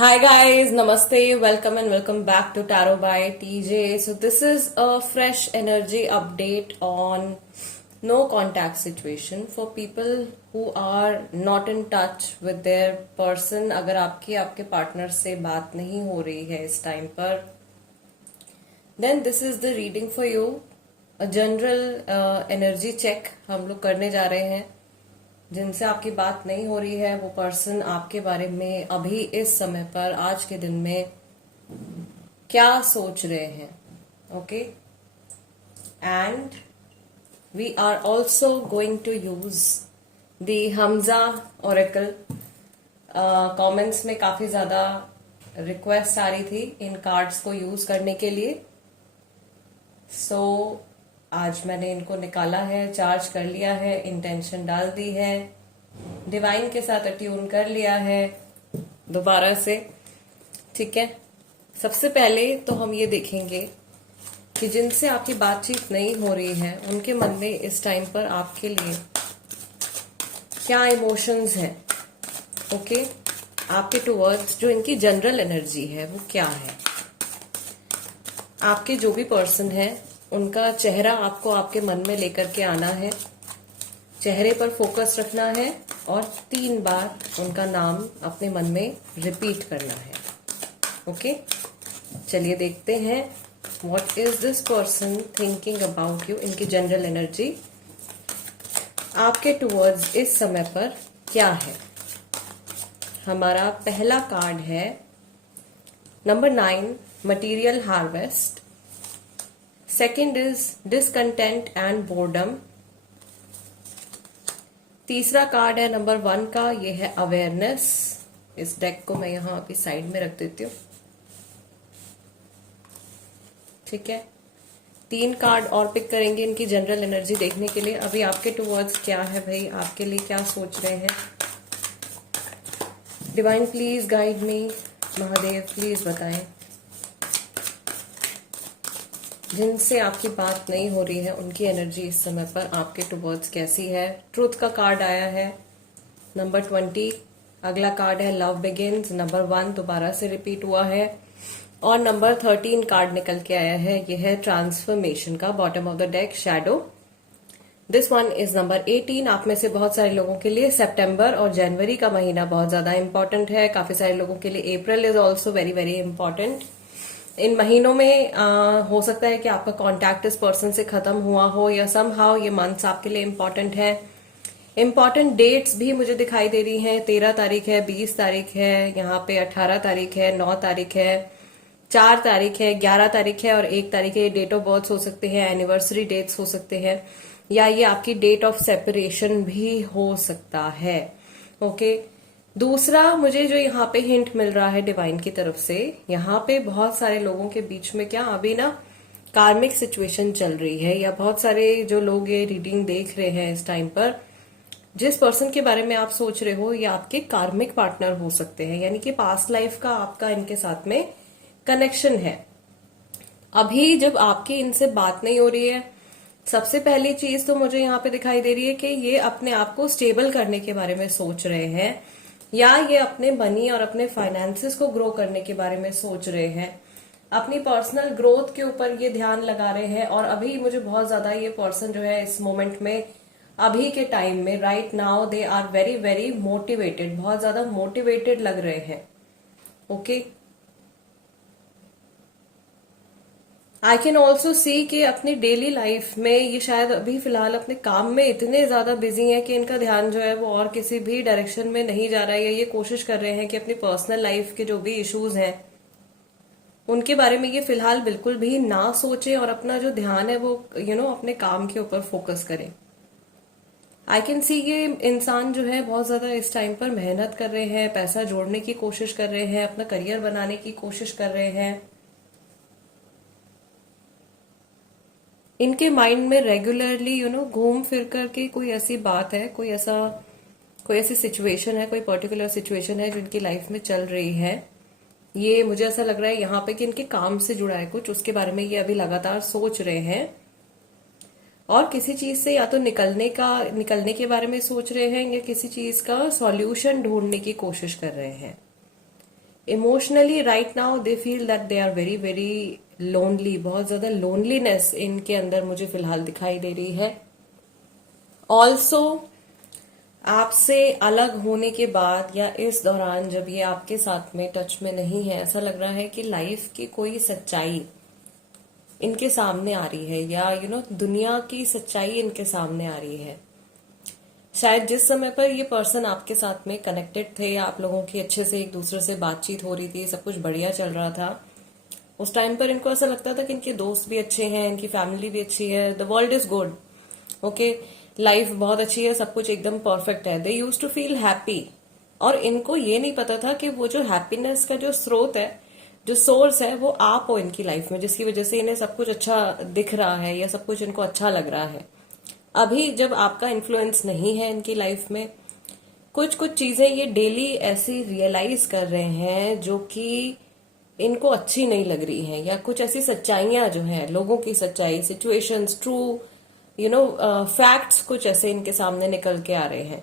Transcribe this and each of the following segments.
Hi guys, Namaste, welcome and welcome back to Tarot by TJ. So this is a fresh energy update on no contact situation for people who are not in touch with their person. अगर आपके partner से बात नहीं हो रही है इस time पर, then this is the reading for you. A general energy check हम लोग करने जा रहे हैं. जिनसे आपकी बात नहीं हो रही है वो पर्सन आपके बारे में अभी इस समय पर आज के दिन में क्या सोच रहे हैं. Okay, and we are also going to use the Hamza oracle. Comments में काफी ज्यादा रिक्वेस्ट आ रही थी इन कार्ड्स को यूज करने के लिए. सो आज मैंने इनको निकाला है, चार्ज कर लिया है, इंटेंशन डाल दी है, डिवाइन के साथ अट्यून कर लिया है दोबारा से. ठीक है, सबसे पहले तो हम ये देखेंगे कि जिनसे आपकी बातचीत नहीं हो रही है उनके मन में इस टाइम पर आपके लिए क्या इमोशंस हैं. ओके, आपके टुवर्ड्स जो इनकी जनरल एनर्जी है वो क्या है. आपके जो भी पर्सन है उनका चेहरा आपको आपके मन में लेकर के आना है, चेहरे पर फोकस रखना है और 3 बार उनका नाम अपने मन में रिपीट करना है. ओके, चलिए देखते हैं what is this person thinking about you. इनकी जनरल एनर्जी आपके टुवर्ड्स इस समय पर क्या है. हमारा पहला कार्ड है number 9, material harvest. Second is discontent and boredom. तीसरा कार्ड है नंबर 1 का, ये है अवेयरनेस. इस डेक को मैं यहां अभी साइड में रख देती हूँ. ठीक है, 3 कार्ड और पिक करेंगे इनकी जनरल एनर्जी देखने के लिए. अभी आपके टुवर्ड्स क्या है भाई, आपके लिए क्या सोच रहे हैं. Divine please guide me. Mahadev please बताएं जिनसे आपकी बात नहीं हो रही है उनकी एनर्जी इस समय पर आपके टुवर्ड्स कैसी है. ट्रूथ का कार्ड आया है नंबर 20. अगला कार्ड है लव बिगिन्स. नंबर 1 दोबारा से रिपीट हुआ है और नंबर 13 कार्ड निकल के आया है. यह है ट्रांसफॉर्मेशन का, bottom of the deck shadow. This one is number 18. आप में से बहुत सारे लोगों के लिए सितंबर और जनवरी का महीना बहुत ज्यादा इंपॉर्टेंट है. काफी सारे लोगों के लिए April is also very very important. इन महीनों में हो सकता है कि आपका कांटेक्ट इस पर्सन से खत्म हुआ हो या समहाउ ये मंथ्स आपके लिए इंपॉर्टेंट है. इंपॉर्टेंट डेट्स भी मुझे दिखाई दे रही हैं. 13 तारीख है, 20 तारीख है, यहाँ पे 18 तारीख है, 9 तारीख है, 4 तारीख है, 11 तारीख है और 1 तारीख है. डेट ऑफ बर्थ हो सकते हैं, एनिवर्सरी डेट्स हो सकते हैं या ये आपकी डेट ऑफ सेपरेशन भी हो सकता है. ओके, दूसरा मुझे जो यहाँ पे हिंट मिल रहा है डिवाइन की तरफ से, यहाँ पे बहुत सारे लोगों के बीच में क्या अभी ना कार्मिक सिचुएशन चल रही है या बहुत सारे जो लोग ये रीडिंग देख रहे हैं इस टाइम पर, जिस पर्सन के बारे में आप सोच रहे हो ये आपके कार्मिक पार्टनर हो सकते हैं. यानी कि पास्ट लाइफ का आपका इनके साथ में कनेक्शन है. अभी जब आपकी इनसे बात नहीं हो रही है, सबसे पहली चीज तो मुझे यहाँ पे दिखाई दे रही है कि ये अपने आप को स्टेबल करने के बारे में सोच रहे हैं या ये अपने मनी और अपने फाइनेंसेस को ग्रो करने के बारे में सोच रहे हैं. अपनी पर्सनल ग्रोथ के ऊपर ये ध्यान लगा रहे हैं. और अभी मुझे बहुत ज्यादा ये पर्सन जो है इस मोमेंट में, अभी के टाइम में, right now they are very very motivated. बहुत ज्यादा मोटिवेटेड लग रहे हैं. Okay, I can also see कि अपनी डेली लाइफ में ये शायद अभी फिलहाल अपने काम में इतने ज्यादा बिजी हैं कि इनका ध्यान जो है वो और किसी भी डायरेक्शन में नहीं जा रहा है. या ये कोशिश कर रहे हैं कि अपनी पर्सनल लाइफ के जो भी इश्यूज हैं उनके बारे में ये फिलहाल बिल्कुल भी ना सोचे और अपना जो ध्यान है वो अपने काम के ऊपर फोकस करें. आई कैन सी ये इंसान जो है बहुत ज्यादा इस टाइम पर मेहनत कर रहे हैं, पैसा जोड़ने की कोशिश कर रहे हैं, अपना करियर बनाने की कोशिश कर रहे हैं. इनके माइंड में रेगुलरली घूम फिर करके कोई ऐसी बात है, कोई ऐसी सिचुएशन है, कोई पर्टिकुलर सिचुएशन है जो इनकी लाइफ में चल रही है. ये मुझे ऐसा लग रहा है यहाँ पे कि इनके काम से जुड़ा है कुछ, उसके बारे में ये अभी लगातार सोच रहे हैं. और किसी चीज से या तो निकलने के बारे में सोच रहे हैं या किसी चीज का सॉल्यूशन ढूंढने की कोशिश कर रहे हैं. Emotionally right now they feel that they are very very lonely, बहुत ज्यादा लोनलीनेस इनके अंदर मुझे फिलहाल दिखाई दे रही है। ऑल्सो आपसे अलग होने के बाद या इस दौरान जब ये आपके साथ में टच में नहीं है, ऐसा लग रहा है कि लाइफ की कोई सच्चाई इनके सामने आ रही है, या दुनिया की सच्चाई इनके सामने आ रही है। शायद जिस समय पर ये पर्सन आपके साथ में कनेक्टेड थे, आप लोगों की अच्छे से एक दूसरे से बातचीत हो रही थी, सब कुछ बढ़िया चल रहा था, उस टाइम पर इनको ऐसा लगता था कि इनके दोस्त भी अच्छे हैं, इनकी फैमिली भी अच्छी है, the world is good, okay, life बहुत अच्छी है, सब कुछ एकदम परफेक्ट है। दे यूज टू फील हैप्पी, और इनको ये नहीं पता था कि वो जो हैप्पीनेस का जो स्रोत है, जो सोर्स है, वो आप हो इनकी लाइफ में, जिसकी वजह से इन्हें सब कुछ अच्छा दिख रहा है या सब कुछ इनको अच्छा लग रहा है। अभी जब आपका इन्फ्लुएंस नहीं है इनकी लाइफ में, कुछ कुछ चीजें ये डेली ऐसी रियलाइज कर रहे हैं जो कि इनको अच्छी नहीं लग रही हैं, या कुछ ऐसी सच्चाइयां जो हैं, लोगों की सच्चाई, सिचुएशंस, ट्रू फैक्ट्स कुछ ऐसे इनके सामने निकल के आ रहे हैं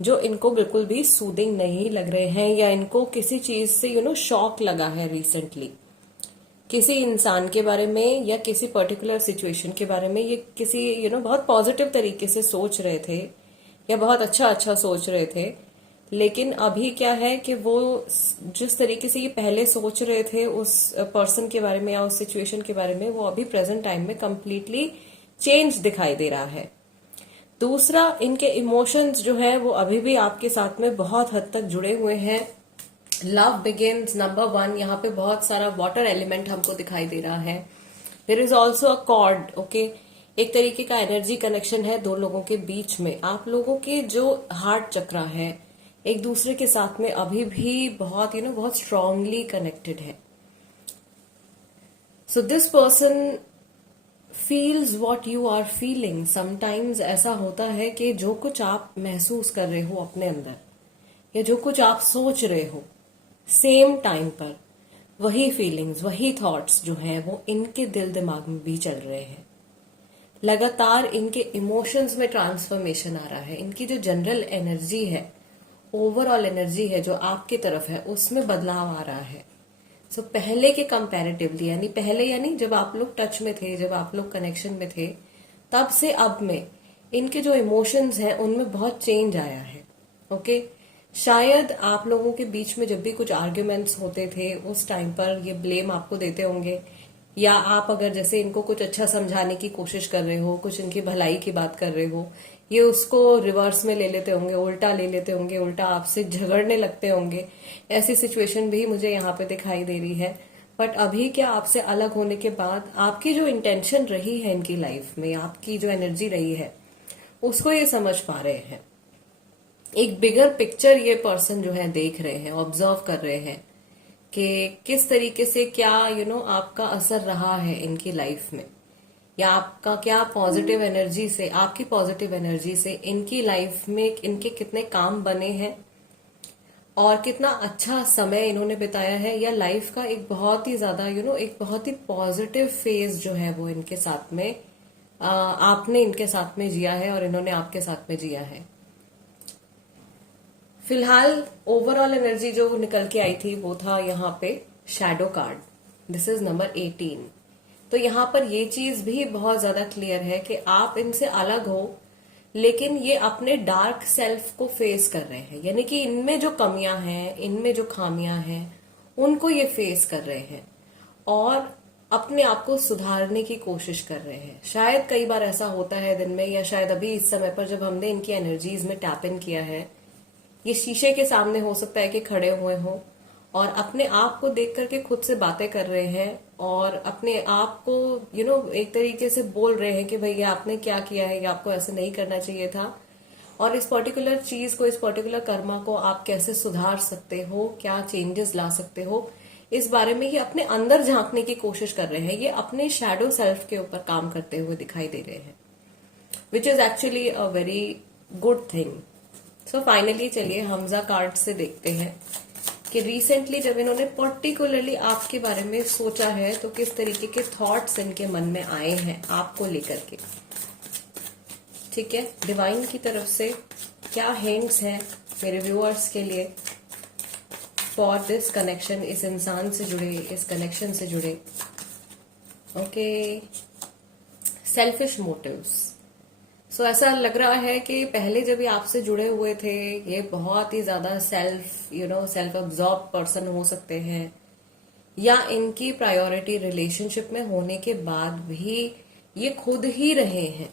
जो इनको बिल्कुल भी सूदिंग नहीं लग रहे हैं, या इनको किसी चीज से शॉक लगा है रिसेंटली, किसी इंसान के बारे में या किसी पर्टिकुलर सिचुएशन के बारे में। ये किसी बहुत पॉजिटिव तरीके से सोच रहे थे या बहुत अच्छा अच्छा सोच रहे थे, लेकिन अभी क्या है कि वो जिस तरीके से ये पहले सोच रहे थे उस पर्सन के बारे में या उस सिचुएशन के बारे में, वो अभी प्रेजेंट टाइम में कंप्लीटली चेंज दिखाई दे रहा है। दूसरा, इनके इमोशंस जो है वो अभी भी आपके साथ में बहुत हद तक जुड़े हुए हैं। लव बिगिन्स नंबर 1, यहाँ पे बहुत सारा वाटर एलिमेंट हमको दिखाई दे रहा है। There is also a cord, okay, एक तरीके का एनर्जी कनेक्शन है दो लोगों के बीच में। आप लोगों के जो हार्ट चक्रा है एक दूसरे के साथ में अभी भी बहुत बहुत स्ट्रांगली कनेक्टेड है। So this person feels what you are feeling. Sometimes ऐसा होता है कि जो कुछ आप महसूस कर रहे हो अपने अंदर, या जो कुछ आप सोच रहे हो, सेम टाइम पर वही फीलिंग्स, वही थॉट्स जो हैं वो इनके दिल दिमाग में भी चल रहे हैं। लगातार इनके इमोशंस में ट्रांसफॉर्मेशन आ रहा है। इनकी जो जनरल एनर्जी है, ओवरऑल एनर्जी है जो आपकी तरफ है, उसमें बदलाव आ रहा है। सो पहले के कंपैरेटिवली, यानी जब आप लोग टच में थे, जब आप लोग कनेक्शन में थे, तब से अब में इनके जो इमोशंस हैं उनमें बहुत चेंज आया है। ओके, शायद आप लोगों के बीच में जब भी कुछ आर्ग्यूमेंट्स होते थे उस टाइम पर ये ब्लेम आपको देते होंगे, या आप अगर जैसे इनको कुछ अच्छा समझाने की कोशिश कर रहे हो, कुछ इनकी भलाई की बात कर रहे हो, ये उसको रिवर्स में ले लेते होंगे, उल्टा ले लेते होंगे, उल्टा आपसे झगड़ने लगते होंगे। ऐसी सिचुएशन भी मुझे यहाँ पे दिखाई दे रही है। बट अभी क्या, आपसे अलग होने के बाद आपकी जो इंटेंशन रही है इनकी लाइफ में, आपकी जो एनर्जी रही है, उसको ये समझ पा रहे हैं। एक बिगर पिक्चर ये पर्सन जो है देख रहे हैं, ऑब्जर्व कर रहे हैं कि किस तरीके से क्या आपका असर रहा है इनकी लाइफ में, या आपका क्या पॉजिटिव एनर्जी से, आपकी पॉजिटिव एनर्जी से इनकी लाइफ में इनके कितने काम बने हैं, और कितना अच्छा समय इन्होंने बिताया है, या लाइफ का एक बहुत ही ज्यादा एक बहुत ही पॉजिटिव फेज जो है वो इनके साथ में आपने इनके साथ में जिया है और इन्होंने आपके साथ में जिया है। फिलहाल ओवरऑल एनर्जी जो निकल के आई थी वो था यहाँ पे shadow card, this is number 18। तो यहाँ पर ये चीज भी बहुत ज्यादा क्लियर है कि आप इनसे अलग हो, लेकिन ये अपने डार्क सेल्फ को फेस कर रहे हैं, यानी कि इनमें जो कमियां हैं, इनमें जो खामियां हैं, उनको ये फेस कर रहे हैं और अपने आप को सुधारने की कोशिश कर रहे हैं। शायद कई बार ऐसा होता है दिन में, या शायद अभी इस समय पर जब हमने इनकी एनर्जीज में टैप इन किया है, ये शीशे के सामने हो सकता है कि खड़े हुए हों और अपने आप को देख करके खुद से बातें कर रहे हैं, और अपने आप को एक तरीके से बोल रहे हैं कि भैया आपने क्या किया है, या आपको ऐसे नहीं करना चाहिए था, और इस पर्टिकुलर चीज को, इस पर्टिकुलर कर्मा को आप कैसे सुधार सकते हो, क्या चेंजेस ला सकते हो, इस बारे में ये अपने अंदर झांकने की कोशिश कर रहे हैं। ये अपने शैडो सेल्फ के ऊपर काम करते हुए दिखाई दे रहे हैं, which is actually a very good thing. So finally चलिए हमजा कार्ड से देखते हैं कि रिसेंटली जब इन्होंने पर्टिकुलरली आपके बारे में सोचा है तो किस तरीके के थॉट्स इनके मन में आए हैं आपको लेकर के। ठीक है, डिवाइन की तरफ से क्या हिंट्स हैं मेरे व्यूअर्स के लिए। फॉर दिस कनेक्शन, इस इंसान से जुड़े, इस कनेक्शन से जुड़े। Okay, selfish motives. सो ऐसा लग रहा है कि पहले जब ये आपसे जुड़े हुए थे, ये बहुत ही ज्यादा सेल्फ अब्जॉर्ब पर्सन हो सकते हैं, या इनकी प्रायोरिटी रिलेशनशिप में होने के बाद भी ये खुद ही रहे हैं।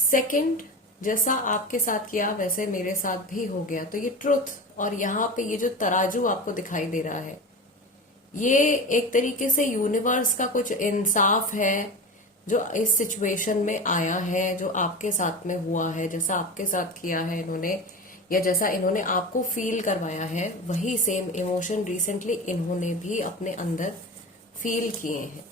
सेकंड, जैसा आपके साथ किया वैसे मेरे साथ भी हो गया, तो ये ट्रुथ, और यहाँ पे ये जो तराजू आपको दिखाई दे रहा है, ये एक तरीके से यूनिवर्स का कुछ इंसाफ है जो इस सिचुएशन में आया है, जो आपके साथ में हुआ है, जैसा आपके साथ किया है इन्होंने, या जैसा इन्होंने आपको फील करवाया है, वही सेम इमोशन रिसेंटली इन्होंने भी अपने अंदर फील किए हैं।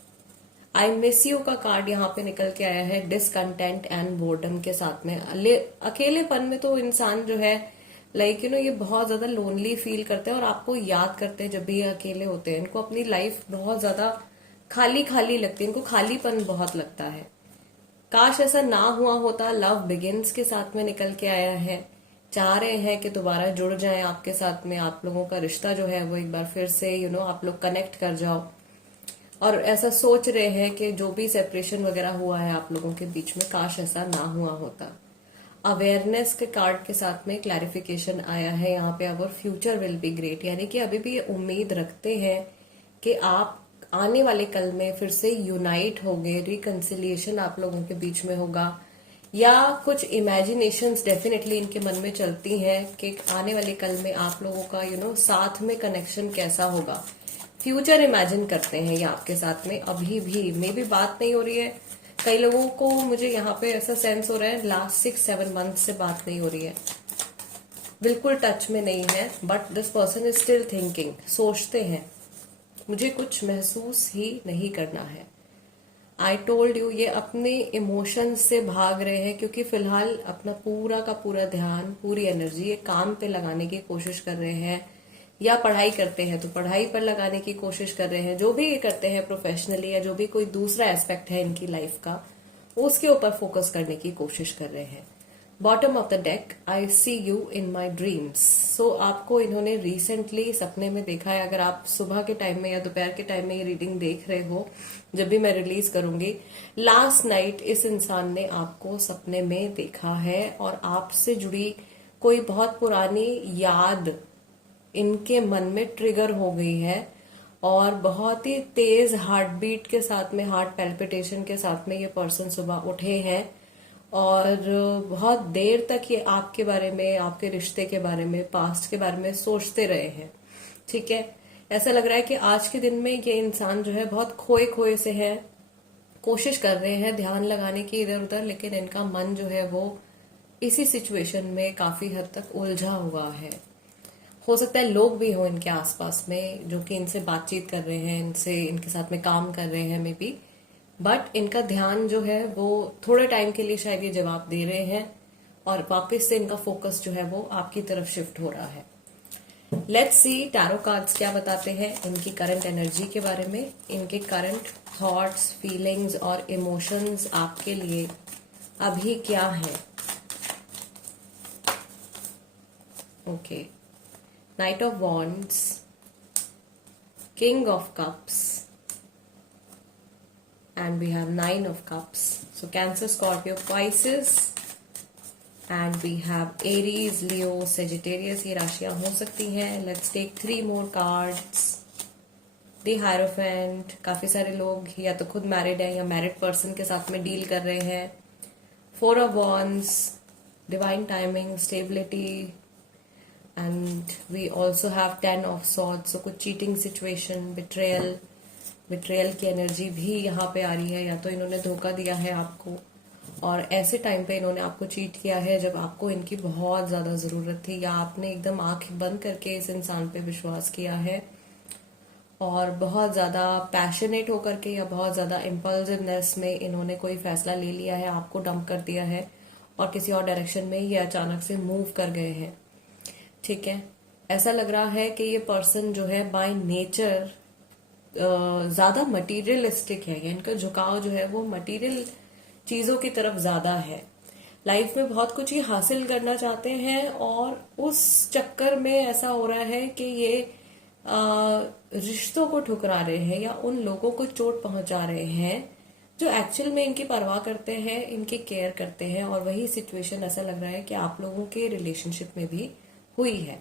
आई मिस यू का कार्ड यहाँ पे निकल के आया है, डिसकंटेंट एंड बोर्डम के साथ में। अकेलेपन में तो इंसान जो है ये बहुत ज्यादा लोनली फील करते हैं और आपको याद करते हैं जब भी ये अकेले होते हैं। इनको अपनी लाइफ बहुत ज्यादा खाली खाली लगती है, इनको खालीपन बहुत लगता है। काश ऐसा ना हुआ होता। लव बिगिंस के साथ में निकल के आया है, चाह रहे हैं कि दोबारा जुड़ जाएं आपके साथ में, आप लोगों का रिश्ता जो है वो एक बार फिर से आप लोग कनेक्ट कर जाओ, और ऐसा सोच रहे हैं कि जो भी सेपरेशन वगैरह हुआ है आप लोगों के बीच में, काश ऐसा ना हुआ होता। अवेयरनेस के कार्ड के साथ में क्लैरिफिकेशन आया है यहाँ पे, अवर फ्यूचर विल बी ग्रेट, यानी कि अभी भी ये उम्मीद रखते हैं कि आप आने वाले कल में फिर से यूनाइट होंगे, रिकंसिलिएशन आप लोगों के बीच में होगा, या कुछ इमेजिनेशंस डेफिनेटली इनके मन में चलती हैं कि आने वाले कल में आप लोगों का साथ में कनेक्शन कैसा होगा। फ्यूचर इमेजिन करते हैं ये आपके साथ में। अभी भी मे भी बात नहीं हो रही है, कई लोगों को मुझे यहाँ पे ऐसा सेंस हो रहा है लास्ट 6-7 मंथ से बात नहीं हो रही है, बिल्कुल टच में नहीं है, but this person is still thinking, सोचते हैं मुझे कुछ महसूस ही नहीं करना है। आई टोल्ड यू, ये अपने इमोशंस से भाग रहे हैं, क्योंकि फिलहाल अपना पूरा का पूरा ध्यान, पूरी एनर्जी ये काम पे लगाने की कोशिश कर रहे हैं, या पढ़ाई करते हैं तो पढ़ाई पर लगाने की कोशिश कर रहे हैं, जो भी ये करते हैं प्रोफेशनली, या जो भी कोई दूसरा एस्पेक्ट है इनकी लाइफ का, उसके ऊपर फोकस करने की कोशिश कर रहे हैं। Bottom of the deck, I see you in my dreams. सो आपको इन्होंने रिसेंटली सपने में देखा है। अगर आप सुबह के टाइम में या दोपहर के टाइम में ये रीडिंग देख रहे हो, जब भी मैं रिलीज करूंगी, लास्ट नाइट इस इंसान ने आपको सपने में देखा है, और आपसे जुड़ी कोई बहुत पुरानी याद इनके मन में ट्रिगर हो गई है, और बहुत ही तेज हार्ट बीट के साथ में, हार्ट पैल्पिटेशन के साथ में ये पर्सन सुबह उठे हैं, और बहुत देर तक ये आपके बारे में, आपके रिश्ते के बारे में, पास्ट के बारे में सोचते रहे हैं। ठीक है, ऐसा लग रहा है कि आज के दिन में ये इंसान जो है बहुत खोए खोए से है, कोशिश कर रहे हैं ध्यान लगाने की इधर उधर, लेकिन इनका मन जो है वो इसी सिचुएशन में काफी हद तक उलझा हुआ है। हो सकता है लोग भी हो इनके आसपास में जो कि इनसे बातचीत कर रहे हैं, इनके साथ में काम कर रहे हैं मे बी, बट इनका ध्यान जो है वो थोड़े टाइम के लिए शायद ये जवाब दे रहे हैं, और वापस से इनका फोकस जो है वो आपकी तरफ शिफ्ट हो रहा है। लेट्स सी टैरो कार्ड्स क्या बताते हैं इनकी करंट एनर्जी के बारे में, इनके करंट थॉट्स, फीलिंग्स और इमोशंस आपके लिए अभी क्या है। Okay, Knight of Wands, King of Cups, and we have 9 of Cups. So Cancer, Scorpio, Pisces, and we have Aries, Leo, Sagittarius. ये राशियां हो सकती हैं। Let's take 3 more cards. The Hierophant, काफी सारे लोग या तो खुद मैरिड हैं या मैरिड पर्सन के साथ में डील कर रहे हैं। 4 of Wands, Divine Timing, Stability, and we also have 10 of Swords, so कुछ चीटिंग सिचुएशन, बिट्रेयल की एनर्जी भी यहाँ पे आ रही है, या तो इन्होंने धोखा दिया है आपको, और ऐसे टाइम पे इन्होंने आपको चीट किया है जब आपको इनकी बहुत ज्यादा जरूरत थी, या आपने एकदम आंख बंद करके इस इंसान पे विश्वास किया है, और बहुत ज्यादा पैशनेट होकर के या बहुत ज्यादा इम्पल्सिवनेस में इन्होंने कोई फैसला ले लिया है, आपको डंप कर दिया है, और किसी और डायरेक्शन में ये अचानक से मूव कर गए हैं। ठीक है, ऐसा लग रहा है कि ये पर्सन जो है बाय नेचर ज्यादा मटेरियलिस्टिक है, या इनका झुकाव जो है वो मटेरियल चीजों की तरफ ज्यादा है। लाइफ में बहुत कुछ ही हासिल करना चाहते हैं और उस चक्कर में ऐसा हो रहा है कि ये रिश्तों को ठुकरा रहे हैं या उन लोगों को चोट पहुंचा रहे हैं जो एक्चुअल में इनकी परवाह करते हैं, इनकी केयर करते हैं। और वही सिचुएशन ऐसा लग रहा है कि आप लोगों के रिलेशनशिप में भी हुई है।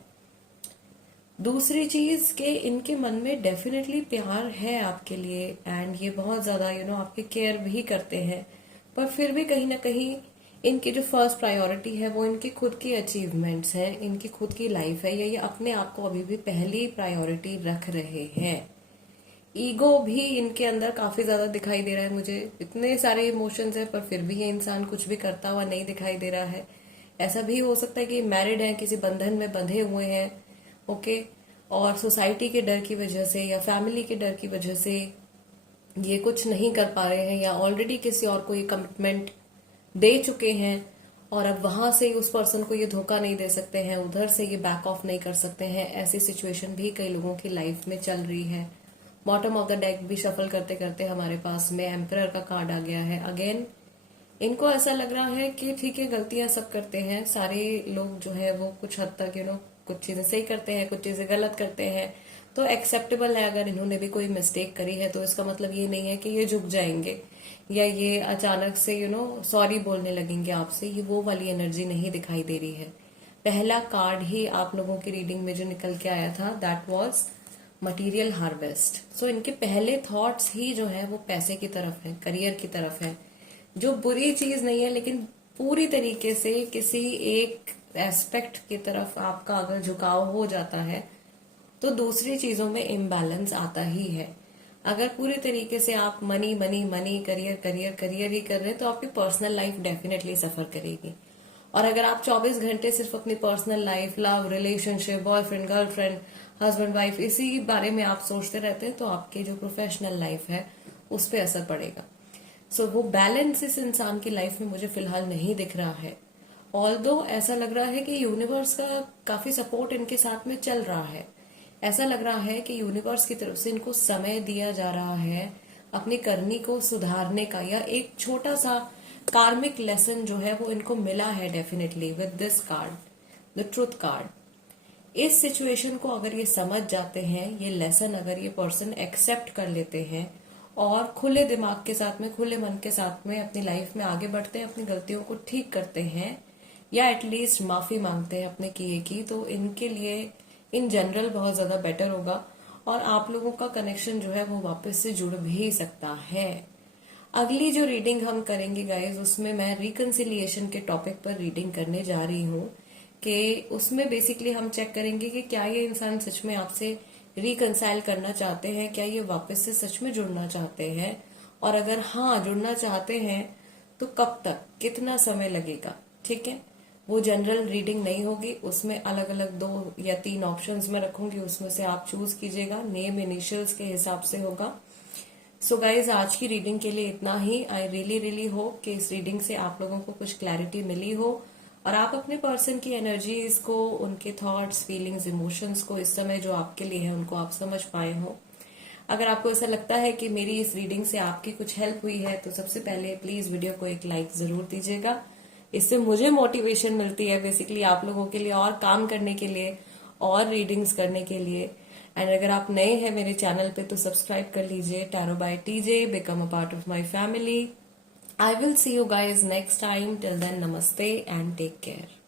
दूसरी चीज कि इनके मन में डेफिनेटली प्यार है आपके लिए एंड ये बहुत ज्यादा आपकी केयर भी करते हैं, पर फिर भी कहीं ना कहीं इनकी जो फर्स्ट प्रायोरिटी है वो इनकी खुद की अचीवमेंट्स हैं, इनकी खुद की लाइफ है, या ये अपने आप को अभी भी पहली प्रायोरिटी रख रहे हैं। ईगो भी इनके अंदर काफी ज्यादा दिखाई दे रहा है मुझे। इतने सारे इमोशंस हैं पर फिर भी ये इंसान कुछ भी करता हुआ नहीं दिखाई दे रहा है। ऐसा भी हो सकता है कि मैरिड हैं, किसी बंधन में बंधे हुए हैं, ओके, और सोसाइटी के डर की वजह से या फैमिली के डर की वजह से ये कुछ नहीं कर पा रहे हैं, या ऑलरेडी किसी और को ये कमिटमेंट दे चुके हैं और अब वहां से उस पर्सन को ये धोखा नहीं दे सकते हैं, उधर से ये बैक ऑफ नहीं कर सकते हैं। ऐसी सिचुएशन भी कई लोगों की लाइफ में चल रही है। बॉटम ऑफ द डेक भी शफल करते करते हमारे पास में एम्परर का कार्ड आ गया है। अगेन इनको ऐसा लग रहा है कि ठीक है, गलतियां सब करते हैं, सारे लोग जो है वो कुछ हद तक कुछ चीजें सही करते हैं, कुछ चीजें गलत करते हैं, तो एक्सेप्टेबल है। अगर इन्होंने भी कोई मिस्टेक करी है तो इसका मतलब ये नहीं है कि ये झुक जाएंगे या ये अचानक से सॉरी बोलने लगेंगे आपसे। ये वो वाली एनर्जी नहीं दिखाई दे रही है। पहला कार्ड ही आप लोगों की रीडिंग में जो निकल के आया था दैट वाज मटेरियल हार्वेस्ट। सो इनके पहले थॉट्स ही जो है वो पैसे की तरफ है, करियर की तरफ है, जो बुरी चीज नहीं है, लेकिन पूरी तरीके से किसी एक एस्पेक्ट की तरफ आपका अगर झुकाव हो जाता है तो दूसरी चीजों में इम्बैलेंस आता ही है। अगर पूरी तरीके से आप money money money, career career career ही कर रहे हैं तो आपकी पर्सनल लाइफ डेफिनेटली सफर करेगी। और अगर आप 24 घंटे सिर्फ अपनी personal life, love, relationship, boyfriend, girlfriend, husband, wife, इसी बारे में आप सोचते रहते हैं तो आपकी जो प्रोफेशनल लाइफ है उस पर असर पड़ेगा। सो वो बैलेंस इस इंसान की लाइफ में मुझे फिलहाल नहीं दिख रहा है। ऑल्दो ऐसा लग रहा है कि यूनिवर्स का काफी सपोर्ट इनके साथ में चल रहा है। ऐसा लग रहा है कि यूनिवर्स की तरफ से इनको समय दिया जा रहा है अपनी करनी को सुधारने का, या एक छोटा सा कार्मिक लेसन जो है वो इनको मिला है definitely with this card, the truth card. इस सिचुएशन को अगर ये समझ जाते हैं, ये लेसन अगर ये पर्सन एक्सेप्ट कर लेते हैं और खुले दिमाग के साथ में, खुले मन के साथ में अपनी लाइफ में आगे बढ़ते हैं, अपनी गलतियों को ठीक करते हैं या एटलीस्ट माफी मांगते हैं अपने किए की, तो इनके लिए इन जनरल बहुत ज्यादा बेटर होगा और आप लोगों का कनेक्शन जो है वो वापस से जुड़ भी सकता है। अगली जो रीडिंग हम करेंगे गाइज, उसमें मैं रिकंसिलिएशन के टॉपिक पर रीडिंग करने जा रही हूँ कि उसमें बेसिकली हम चेक करेंगे कि क्या ये इंसान सच में आपसे रिकंसाइल करना चाहते हैं, क्या ये वापस से सच में जुड़ना चाहते हैं, और अगर हाँ जुड़ना चाहते हैं तो कब तक, कितना समय लगेगा। ठीक है, वो जनरल रीडिंग नहीं होगी, उसमें अलग अलग 2 या 3 ऑप्शंस में रखूंगी, उसमें से आप चूज कीजिएगा, नेम इनिशियल्स के हिसाब से होगा। सो गाइज आज की रीडिंग के लिए इतना ही। आई रियली होप कि इस रीडिंग से आप लोगों को कुछ क्लैरिटी मिली हो और आप अपने पर्सन की एनर्जीज को, उनके थॉट्स, फीलिंग्स, इमोशंस को इस समय जो आपके लिए है उनको आप समझ पाए हो। अगर आपको ऐसा लगता है कि मेरी इस रीडिंग से आपकी कुछ हेल्प हुई है तो सबसे पहले प्लीज वीडियो को एक लाइक जरूर दीजिएगा। इससे मुझे मोटिवेशन मिलती है बेसिकली आप लोगों के लिए और काम करने के लिए और रीडिंग्स करने के लिए। एंड अगर आप नए हैं मेरे चैनल पे तो सब्सक्राइब कर लीजिए। Tarot bye TJ, become a part of my family. I will see you guys next time. Till then, namaste and take care.